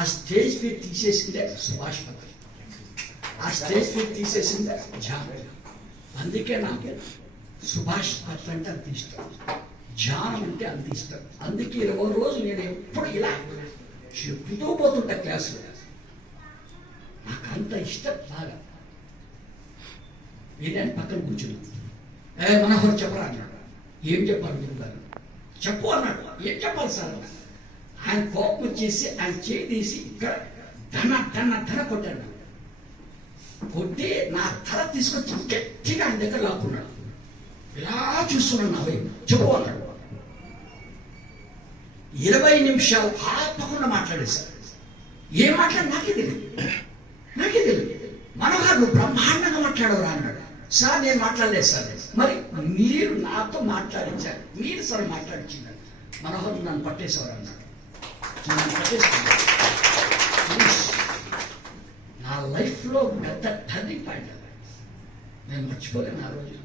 ఆ stage feet తీసేసిందే Subhash పత్రి, ఆ stage feet తీసేసిందే John. అందుకే నాకు సుభాష్ పత్రి అంటే అంత ఇష్టం, జాన్ అంటే అంత ఇష్టం. అందుకే 20 రోజులు నేను ఎప్పుడు ఇలా చెప్తూ పోతుంటా క్లాసులో, నాకు అంత ఇష్టం బాగా. నేను పక్కన కూర్చున్నాను, మనోహర్ చెప్పరా అన్నాడు. ఏం చెప్పాలి గురువు గారు? చెప్పు అన్నాడు. ఏం చెప్పాలి సార్? ఆయన కోపం వచ్చేసి ఆయన చేయి తీసి ఇక్కడ ధన కొట్టాడు. కొట్టి నా తల తీసుకొచ్చి గట్టిగా ఆయన దగ్గర లాక్కున్నాడు. ఇలా చూస్తున్నాడు నా వైపు. చెప్పు అన్నాడు. 20 నిమిషాలు ఆపకుండా మాట్లాడేశారు. ఏం మాట్లాడు నాకే తెలియదు. మనోహర్ నువ్వు బ్రహ్మాండంగా మాట్లాడవరా అన్నాడు. సార్ నేను మాట్లాడలేదు సార్. మరి మీరు నాతో మాట్లాడించారు, మీరు సార్ మాట్లాడించారు. మనోహర్ నన్ను పట్టేసేవారు అన్నాడు. నన్ను పట్టేసుకున్నాను. నా లైఫ్లో పెద్ద టర్నింగ్ పాయింట్. నేను మర్చిపోలేను ఆ రోజు.